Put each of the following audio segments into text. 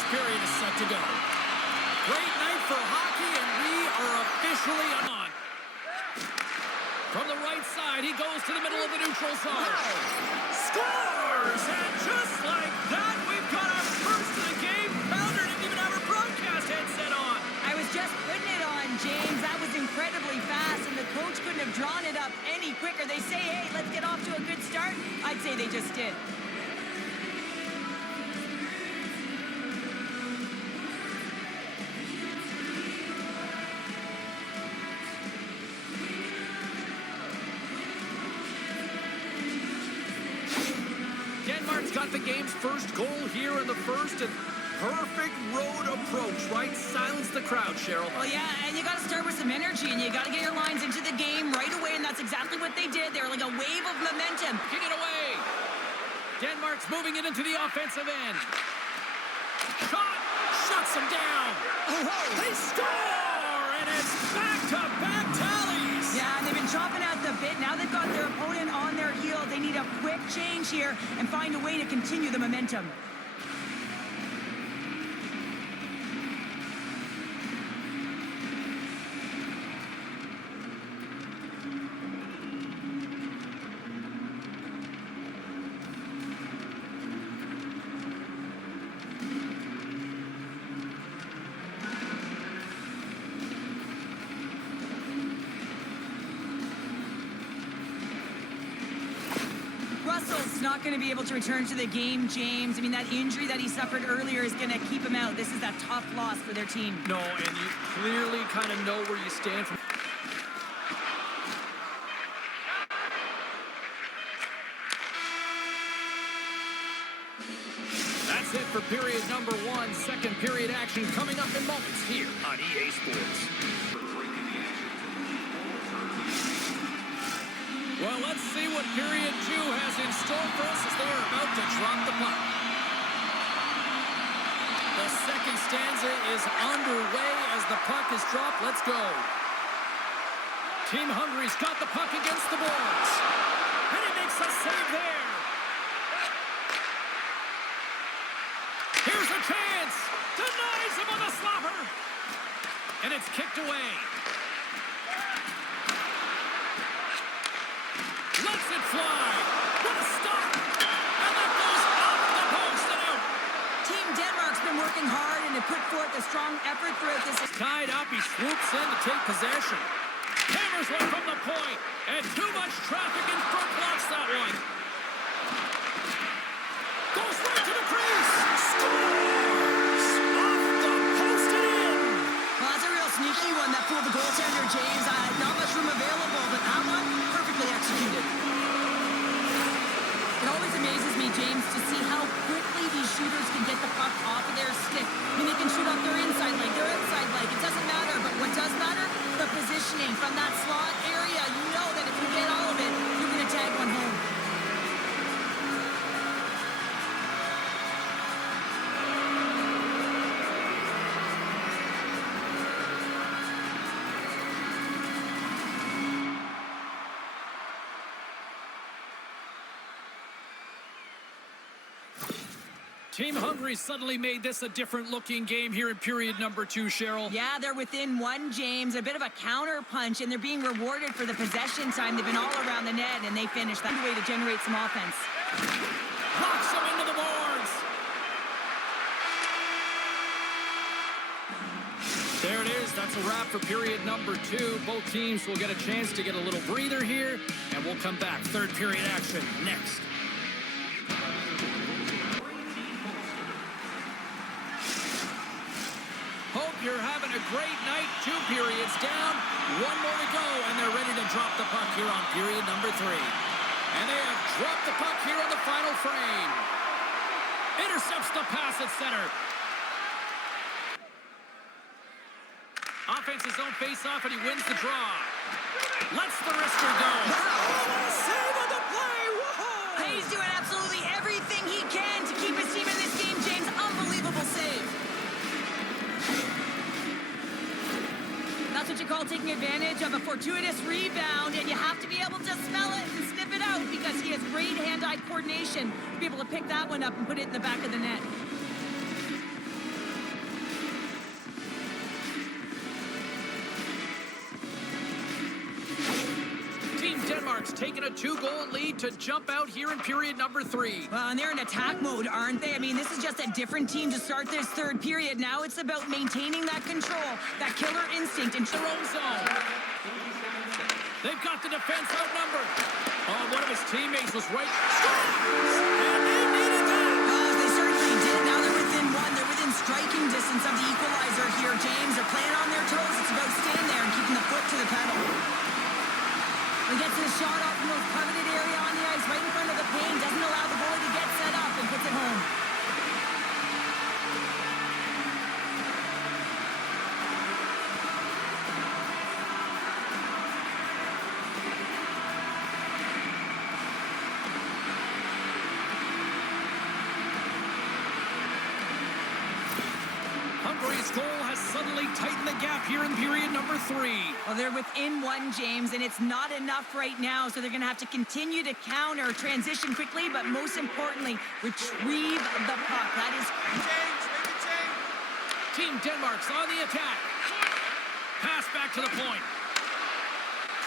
first period is set to go. Great night for hockey, and we are officially on. From the right side, he goes to the middle of the neutral zone. Scores! And just like that, we've got our first of the game. Pounder didn't even have her broadcast headset on. I was just putting it on, James. That was incredibly fast, and the coach couldn't have drawn it up any quicker. They say, hey, let's get off to a good start. I'd say they just did. Denmark's got the game's first goal here in the first, and perfect road approach, right? Silence the crowd, Cheryl. Well, yeah, and you got to start with some energy, and you got to get your lines into the game right away, and that's exactly what they did. They were like a wave of momentum. Kick it away. Denmark's moving it into the offensive end. Shot! Shuts them down. They score! And it's back-to-back tallies. Yeah, and they've been chopping out the bit. Now they've got their opponent on their heels. They need a quick change here and find a way to continue the momentum. Russell's not going to be able to return to the game, James. I mean, that injury that he suffered earlier is going to keep him out. This is a tough loss for their team. No, and you clearly kind of know where you stand from. That's it for period number one. Second period action coming up in moments here on EA Sports. Well, let's see what period two has in store for us as they are about to drop the puck. The second stanza is underway as the puck is dropped. Let's go. Team Hungary's got the puck against the boards. And he makes a save there. Here's a chance. Denies him on the slapper. And it's kicked away. Lets it fly. What a stop. And that goes off the post and out. Team Denmark's been working hard and have put forth a strong effort throughout this. Tied up, he swoops in to take possession. Hammers one from the point. And too much traffic in front blocks that one. Goes right to the crease. Scores. Off the post and in. Well, that's a real sneaky one that fooled the goaltender, James. Not much room available, but that one perfectly executed. It always amazes me, James, to see how quickly these shooters can get the puck off of their stick. I mean, they can shoot off their inside leg, their outside leg. It doesn't matter, but what does matter? The positioning from that slot area. You know that if you get all of it, you're going to tag one home. Team Hungary suddenly made this a different-looking game here in period number two, Cheryl. Yeah, they're within one, James. A bit of a counter punch, and they're being rewarded for the possession time. They've been all around the net, and they finished. That's a way to generate some offense. Knocks them into the boards. There it is. That's a wrap for period number two. Both teams will get a chance to get a little breather here, and we'll come back. Third period action next. Hope you're having a great night. 2 periods down, 1 more to go, and they're ready to drop the puck here on period number 3. And they have dropped the puck here on the final frame. Intercepts the pass at center. Offense his own face-off, and he wins the draw. Lets the wrister go. Oh, save on the play! Whoa! He's doing absolutely everything he can to keep his team in this game, James. Unbelievable save. That's what you call taking advantage of a fortuitous rebound, and you have to be able to smell it and sniff it out because he has great hand-eye coordination to be able to pick that one up and put it in the back of the net. Denmark's taking a 2-goal lead to jump out here in period number 3. Well, and they're in attack mode, aren't they? I mean, this is just a different team to start this third period. Now it's about maintaining that control, that killer instinct in Their own zone. They've got the defense outnumbered. Oh, one of his teammates was right. Scores! And they needed that. Oh, they certainly did. Now they're within one. They're within striking distance of the equalizer here, James. They're playing on their toes. It's about staying there and keeping the foot to the pedal. He gets his shot off the most coveted area on the ice, right in front of the paint. Doesn't allow the goalie to get set up and puts it home. Hungary's goal has suddenly tightened the gap here in period number 3. Well, they're within one, James, and it's not enough right now, so they're going to have to continue to counter, transition quickly, but most importantly, retrieve the puck. That is... Team Denmark's on the attack. Pass back to the point.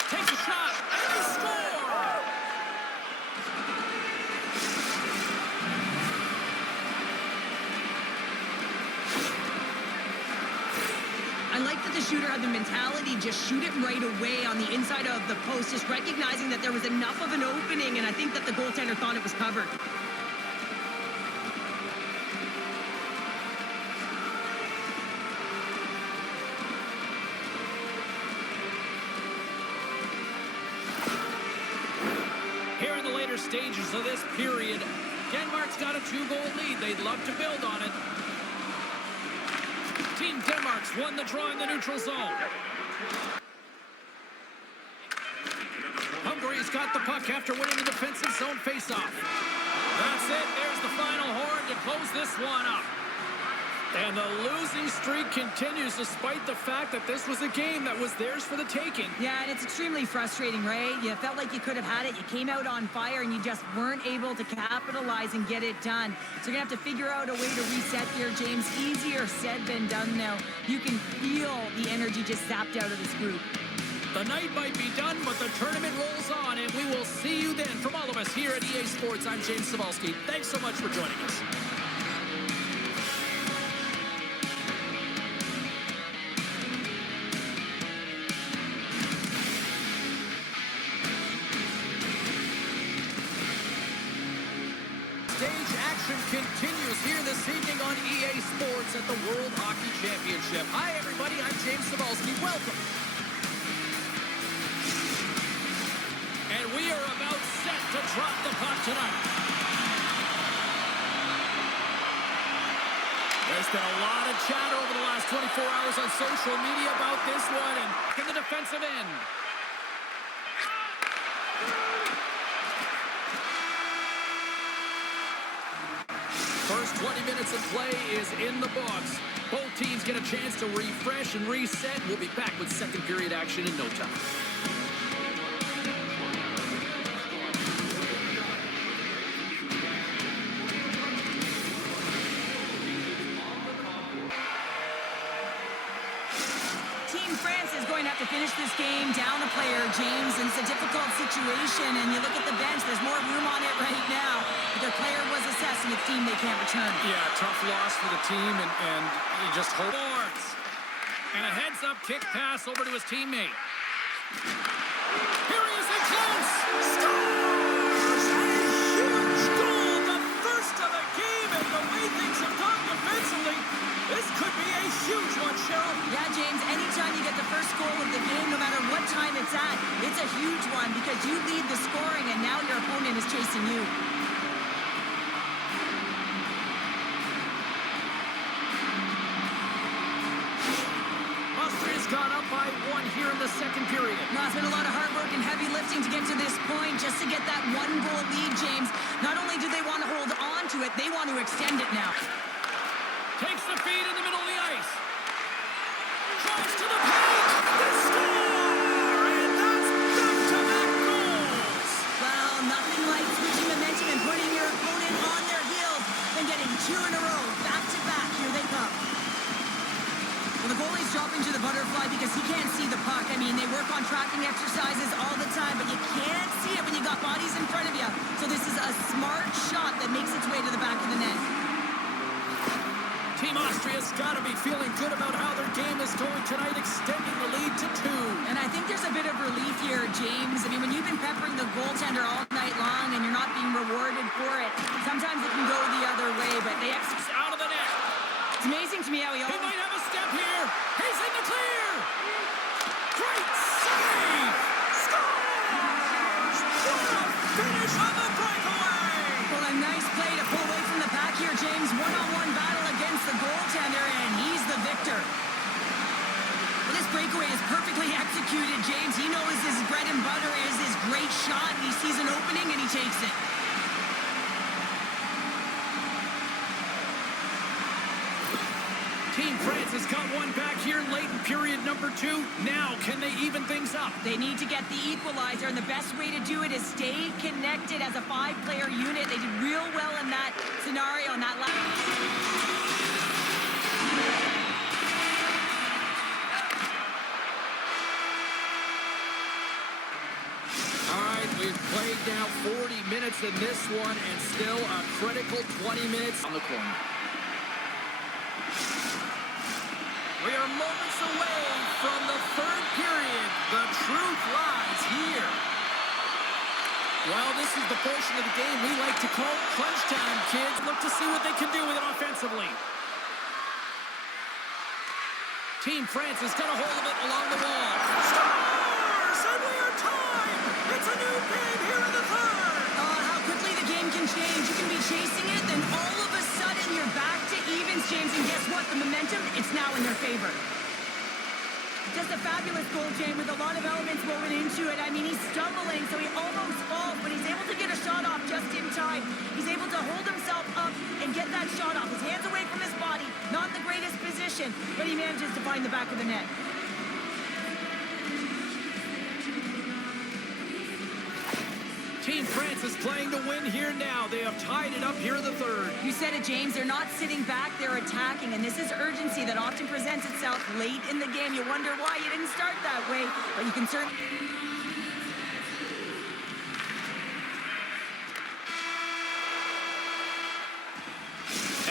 Takes a shot, and they score! I like that the shooter had the mentality, just shoot it right away on the inside of the post, just recognizing that there was enough of an opening, and I think that the goaltender thought it was covered. Here in the later stages of this period, Denmark's got a 2-goal lead. They'd love to build on it. Team Denmark's won the draw in the neutral zone. Hungary's got the puck after winning the defensive zone faceoff. That's it. There's the final horn to close this one up. And the losing streak continues despite the fact that this was a game that was theirs for the taking. Yeah, and it's extremely frustrating, right? You felt like you could have had it. You came out on fire, and you just weren't able to capitalize and get it done. So you're going to have to figure out a way to reset here, James. Easier said than done now. You can feel the energy just sapped out of this group. The night might be done, but the tournament rolls on, and we will see you then. From all of us here at EA Sports, I'm James Cybulski. Thanks so much for joining us. Stage action continues here this evening on EA Sports at the World Hockey Championship. Hi, everybody. I'm James Cybulski. Welcome. And we are about set to drop the puck tonight. There's been a lot of chatter over the last 24 hours on social media about this one, and in the defensive end. First 20 minutes of play is in the books. Both teams get a chance to refresh and reset. We'll be back with second period action in no time. Team France is going to have to finish this game down a player, James, and it's a difficult situation. And you look at the bench, there's more room on it right now. But their player was assessed, and it's team they can't return. Yeah, tough loss for the team, and you just hope. And a heads-up kick pass over to his teammate. Here he is in close! Scores! A huge goal! The first of the game, and the way things have gone defensively, this could be a huge one, Cheryl. Yeah, James, anytime you get the first goal of the game, no matter what time it's at, it's a huge one because you lead the scoring, and now your opponent is chasing you. Austria's gone up by 1 here in the second period. No, it's been a lot of hard work and heavy lifting to get to this point, just to get that 1-goal lead, James. Not only do they want to hold on to it, they want to extend it now. Takes the feed in the middle of the ice. Drives to the paint. They score! And that's back-to-back goals. Well, nothing like switching momentum and putting your opponent on their heels and getting 2 in a row, back-to-back. Here they come. Well, the goalie's dropping to the butterfly because he can't see the puck. I mean, they work on tracking exercises all the time, but you can't see it when you got bodies in front of you. So this is a smart shot that makes its way to the back of the net. Team Austria's got to be feeling good about how their game is going tonight, extending the lead to 2. And I think there's a bit of relief here, James. I mean, when you've been peppering the goaltender all night long and you're not being rewarded for it, sometimes it can go the other way, but they execute Out of the net. It's amazing to me how he might have a step here. He's in the clear. Great save. Scores. What a finish on the breakaway. Well, a nice play to pull away from the pack here, James. One-on-one battle against the goaltender, and he's the victor. Well, this breakaway is perfectly executed, James. He knows his bread and butter is his great shot. He sees an opening, and he takes it. Team France has got one back here late in period number 2. Now, can they even things up? They need to get the equalizer, and the best way to do it is stay connected as a 5-player unit. They did real well in that scenario, in that last... All right, we've played now 40 minutes in this one, and still a critical 20 minutes on the corner. We are moments away from the 3rd period. The truth lies here. Well, this is the portion of the game we like to call crunch time, kids. Look to see what they can do with it offensively. Team France has got a hold of it along the wall. Scores! And we are tied! It's a new game here in the 3rd! How quickly the game can change. You can be chasing it, then all of a sudden you're back to evens, James, and guess what? The momentum, it's now in their favor. Just a fabulous goal, James, with a lot of elements woven into it. I mean, he's stumbling, so he almost falls, but he's able to get a shot off just in time. He's able to hold himself up and get that shot off. His hands away from his body, not in the greatest position, but he manages to find the back of the net. Team France is playing to win here now. They have tied it up here in the 3rd. You said it, James. They're not sitting back. They're attacking. And this is urgency that often presents itself late in the game. You wonder why you didn't start that way. But you can certainly...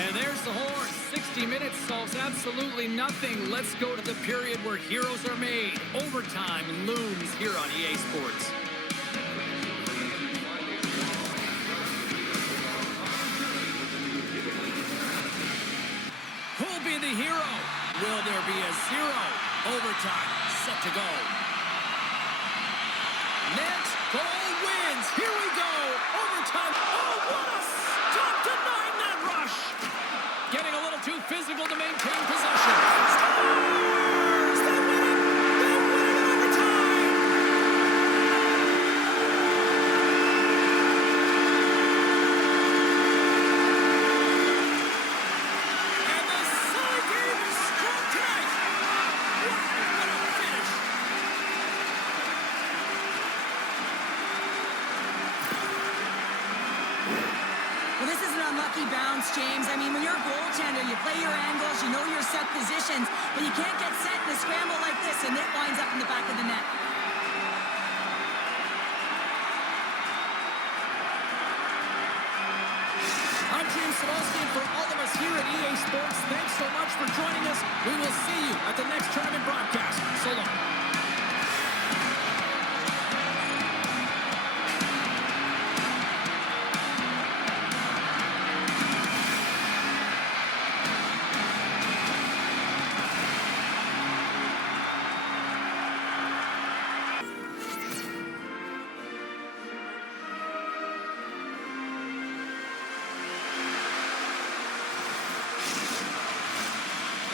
And there's the horn. 60 minutes solves absolutely nothing. Let's go to the period where heroes are made. Overtime looms here on EA Sports. Who'll be the hero? Will there be a 0? Overtime set to go. Next goal wins. Here we go. Overtime. Oh, what a stop denying that rush. Getting a little too physical to maintain possession. Scores! They win it! They win it in overtime! And the Sully game is strong tonight. Wow, what a finish! Well, this is an unlucky bounce, James. I mean, when you're a goaltender, you play your angles, you know your set positions, but you can't get set in a scramble like this, and it winds up in the back of the net. I'm James Sadowski, and for all of us here at EA Sports, thanks so much for joining us. We will see you at the next tournament broadcast. So long.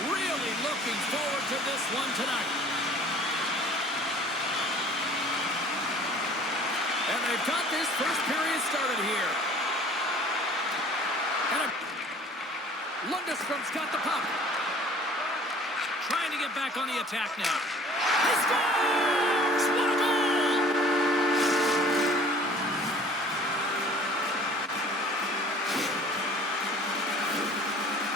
Really looking forward to this one tonight. And they've got this first period started here. And Lundström's got the puck. Trying to get back on the attack now. He scores! What a goal!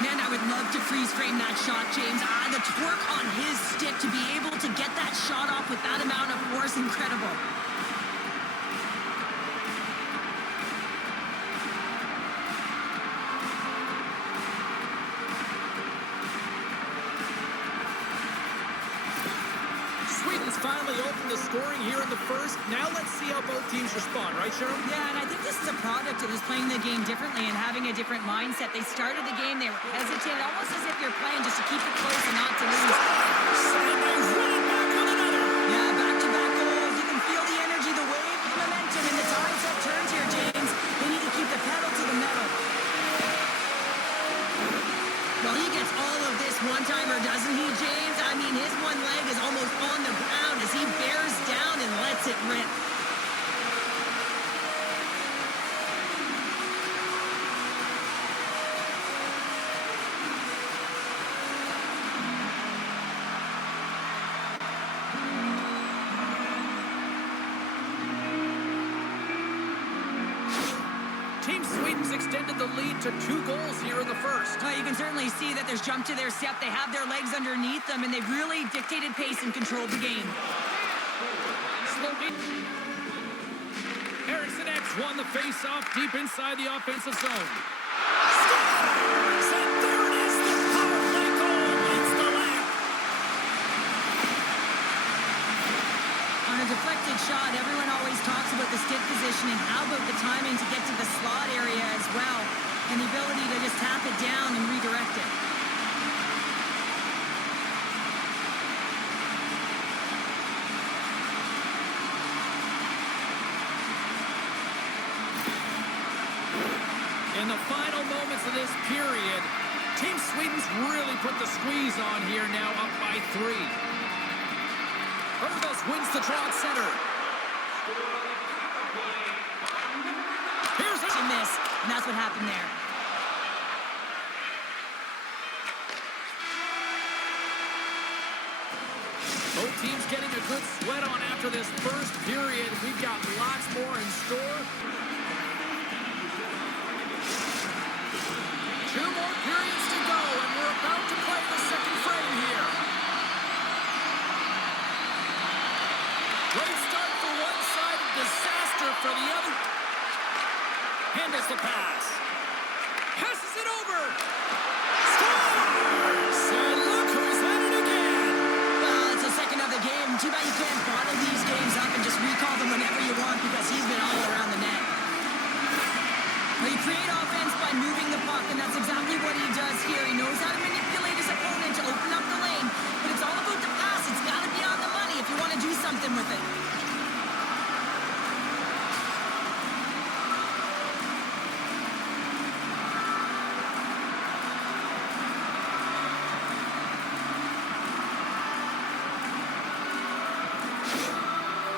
Man, I would love to freeze frame that shot, James. The torque on his stick to be able to get that shot off with that amount of force, incredible. Sweden's finally opened the scoring here in the first. Now let's see how both teams respond, right, Cheryl? Yeah, and I think this is a product of just playing the game differently and having a different mindset. They started the game, they were hesitant, almost as if you're playing just to keep it close and not to lose. And they run back with another. Yeah, back-to-back goals. You can feel the energy, the wave, the momentum, and the time set turns here, James. They need to keep the pedal to the metal. Well, he gets all of this one-timer, doesn't he, James? I mean, his one leg is almost on the ground as he bears down and lets it rip. Team Sweden's extended the lead to 2 goals here in the first. You can certainly see that there's jump to their step. They have their legs underneath them, and they've really dictated pace and controlled the game. Eriksson X won the face-off deep inside the offensive zone. Scores! And there it is, the power play goal. It's the layup. On a deflected shot, everyone always talks about the stick positioning. How about the timing to get to the slot area as well, and the ability to just tap it down and redirect it. In the final moments of this period, Team Sweden's really put the squeeze on here, now up by 3. Erdos wins the draw at center. Here's A miss, and that's what happened there. both teams getting a good sweat on after this first period. We've got lots more in store. 2 more periods to go, and we're about to play the second frame here. Great start for one side, disaster for the other. Handles the pass. Passes it over. Scores! And look who's at it again. Well, it's the second of the game. Too bad you can't bottle these games up and just recall them whenever you want, because he's been all around the net. Well, you create offense by moving the puck, and that's exactly what he does here. He knows how to manipulate his opponent to open up the lane, but it's all about the pass. It's got to be on the money if you want to do something with it.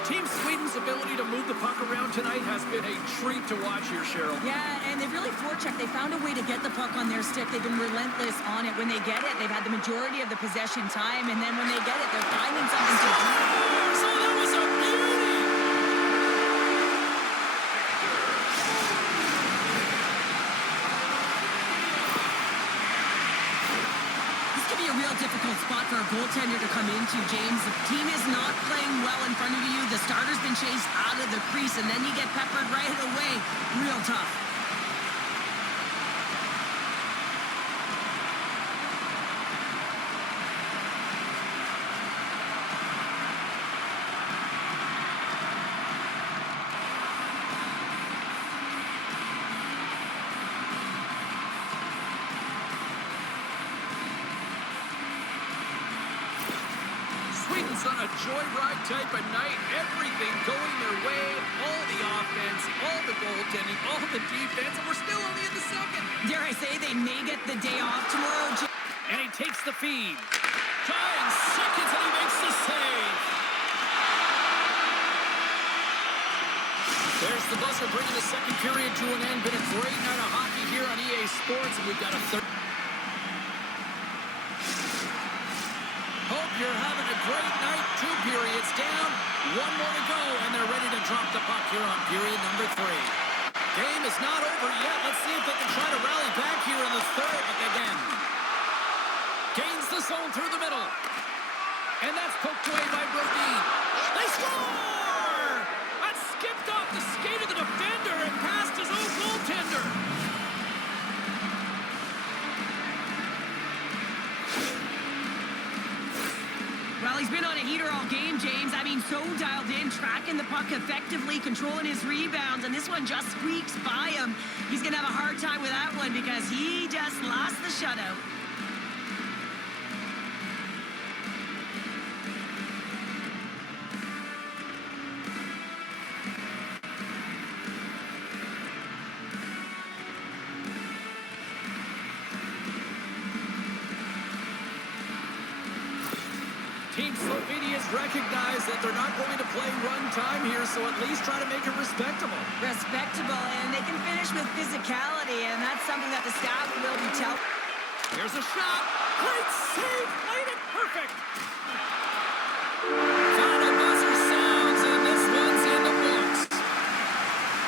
Team Sweden's ability to move the puck around tonight has been a treat to watch here, Cheryl. Yeah, and they've really forechecked. They found a way to get the puck on their stick. They've been relentless on it. When they get it, they've had the majority of the possession time, and then when they get it, they're finding something to do. So that was a beauty! This could be a real difficult spot for a goaltender to come into, James. The team is not playing well in front of you. The starter's been chased out of the crease, and then you get peppered right away. Real tough. Sweden's on a joyride type of night. Everything going their way. All the offense, all the goaltending, all the defense, and we're still only in the second. Dare I say they may get the day off tomorrow, And he takes the feed. Trying seconds, and he makes the save. There's the buzzer bringing the second period to an end. Been a great night of hockey here on EA Sports, and we've got a third. Hope you're having a great night. 2 periods down, 1 more to go, and they're ready to drop the puck here on period number 3. Game is not over yet. Let's see if they can try to rally back here in the third, but again. Gains the zone through the middle. And that's poked away by Brodin. They score! That skipped off the skate of the defender and past his own goaltender. Well, he's been on a heater all game, James. I mean, so dialed in, tracking the puck effectively, controlling his rebounds, and this one just squeaks by him. He's going to have a hard time with that one because he just lost the shutout. Team Slovenia's recognized that they're not going to play run time here, so at least try to make it respectable. Respectable, and they can finish with physicality, and that's something that the staff will be telling. Here's a shot. Great save. Played it perfect. Final buzzer sounds, and this one's in the books.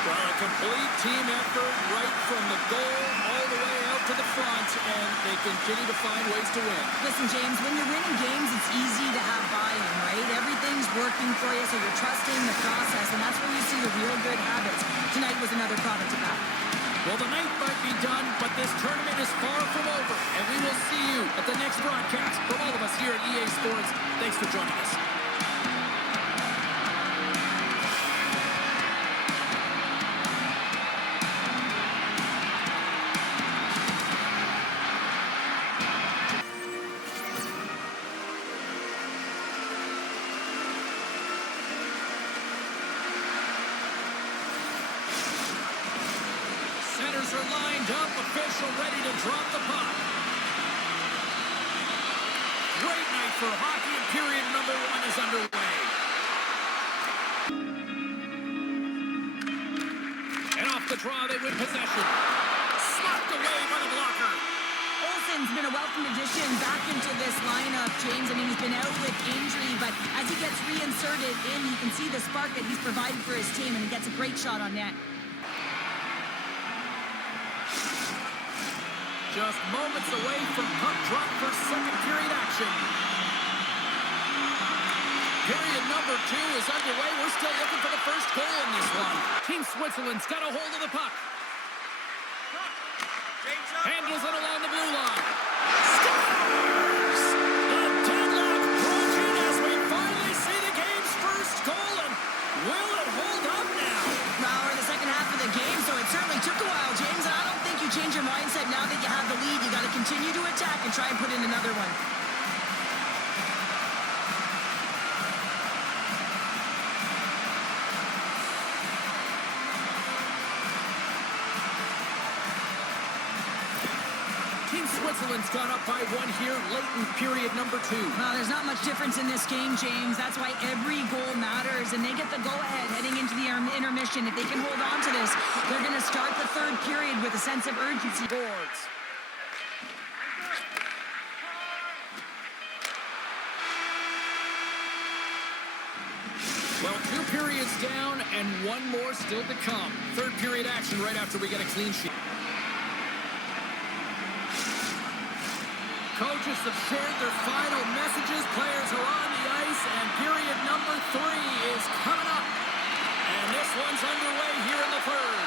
Well, a complete team effort right from the goal all the way out to the front, and they continue to find ways to win. Listen, James, when you're winning games, it's easy to have buy-in, right? Everything's working for you, so you're trusting the process, and that's where you see the real good habits. Tonight was another product of that. Well, the night might be done, but this tournament is far from over, and we will see you at the next broadcast. From all of us here at EA Sports, thanks for joining us. Centers are lined up, official ready to drop the puck. Great night for hockey, and period number 1 is underway. And off the draw, they win possession. Slapped away by the blocker. Olsen's been a welcome addition back into this lineup, James. I mean, he's been out with injury, but as he gets reinserted in, you can see the spark that he's provided for his team, and he gets a great shot on net. Just moments away from puck drop for second period action. Period number 2 is underway. We're still looking for the first goal in this one. Team Switzerland's got a hold of the puck. Handles it along the blue line. Scores! The deadlock broken as we finally see the game's first goal. And will it hold up now? Well, we're in the second half of the game, so it certainly took a while, James. And I don't think you change your mindset now that you have the lead. You got to continue to attack and try and put in another one. Team Switzerland's gone up by 1 here, late in period number 2. Well, there's not much difference in this game, James. That's why every goal matters, and they get the go-ahead heading into the intermission. If they can hold on to this, they're going to start the third period with a sense of urgency. Boards. Well, 2 periods down and 1 more still to come. Third period action right after we get a clean sheet. Coaches have shared their final messages. Players are on the ice, and period number 3 is coming up. And this one's underway here in the third.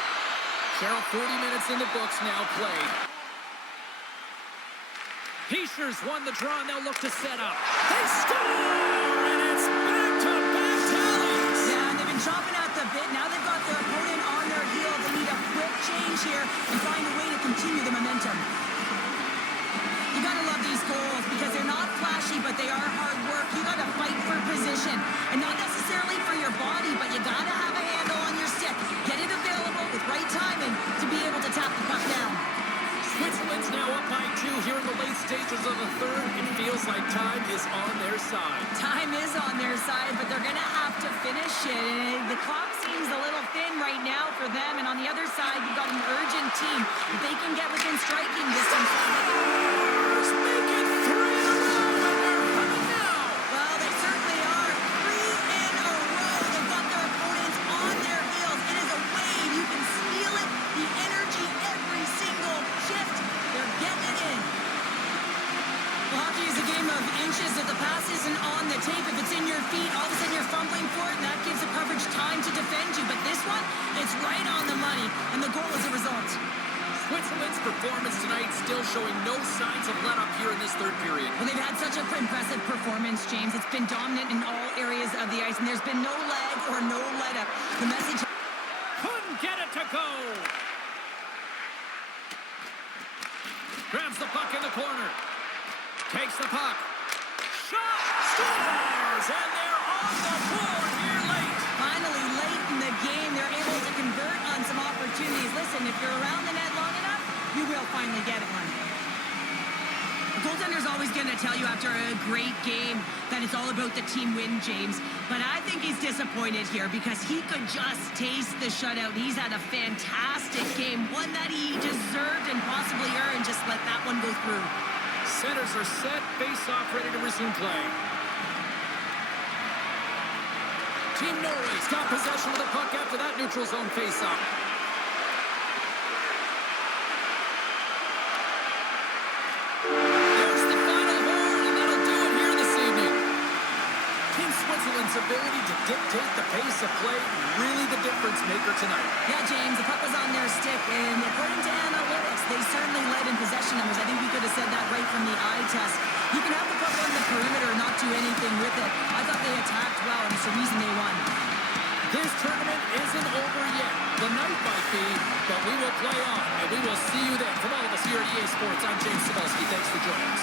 Cheryl, 40 minutes in the books now played. Peachers won the draw, and they'll look to set up. They score, and it's back-to-back tallies. Yeah, and they've been chomping at the bit. Now they've got their opponent on their heel. They need a quick change here and find a way to continue the momentum. You gotta love these goals because they're not flashy, but they are hard work. You gotta fight for position, and not necessarily for your body, but you gotta have a handle on your stick. Get it available with right timing to be able to tap the puck down. Switzerland's now up by 2 here in the late stages of the third. It feels like time is on their side. Time is on their side, but they're gonna have to finish it. And the clock seems a little thin right now for them. And on the other side, you've got an urgent team. If they can get within striking distance, Make it 3 in a row, and they're coming now. well, they certainly are. 3 in a row. They've got their opponents on their heels. It is a wave. You can feel it. The energy every single shift. They're getting it in. Well, hockey of inches if the pass isn't on the tape. If it's in your feet, all of a sudden you're fumbling for it, and that gives the coverage time to defend you. But this one, it's right on the money, and the goal is a result. Switzerland's performance tonight still showing no signs of let-up here in this third period. Well, they've had such an impressive performance, James. It's been dominant in all areas of the ice, and there's been no lag or no let-up. The message... Couldn't get it to go. Grabs the puck in the corner. Takes the puck. Shot! Scores! And they're on the board here late. Finally, late in the game, they're able to convert on some opportunities. Listen, if you're around the net long enough, you will finally get one. The goaltender's always going to tell you after a great game that it's all about the team win, James. But I think he's disappointed here because he could just taste the shutout. He's had a fantastic game, one that he deserved and possibly earned. Just let that one go through. Centers are set, face-off ready to resume play. Team Norway's got possession of the puck after that neutral zone face-off. There's the final horn, and that'll do it here this evening. Team Switzerland's ability to dictate the pace of play, really the difference maker tonight. Yeah, James, the puck was on their stick, and according to analytics, they certainly led in possession numbers. I think we could have said that right from the eye test. You can have the puck on the perimeter and not do anything with it. I thought they attacked well, and it's the reason they won. This tournament isn't over yet. The night might be, but we will play on, and we will see you then. From all of us here at EA Sports, I'm James Cebulski. Thanks for joining us.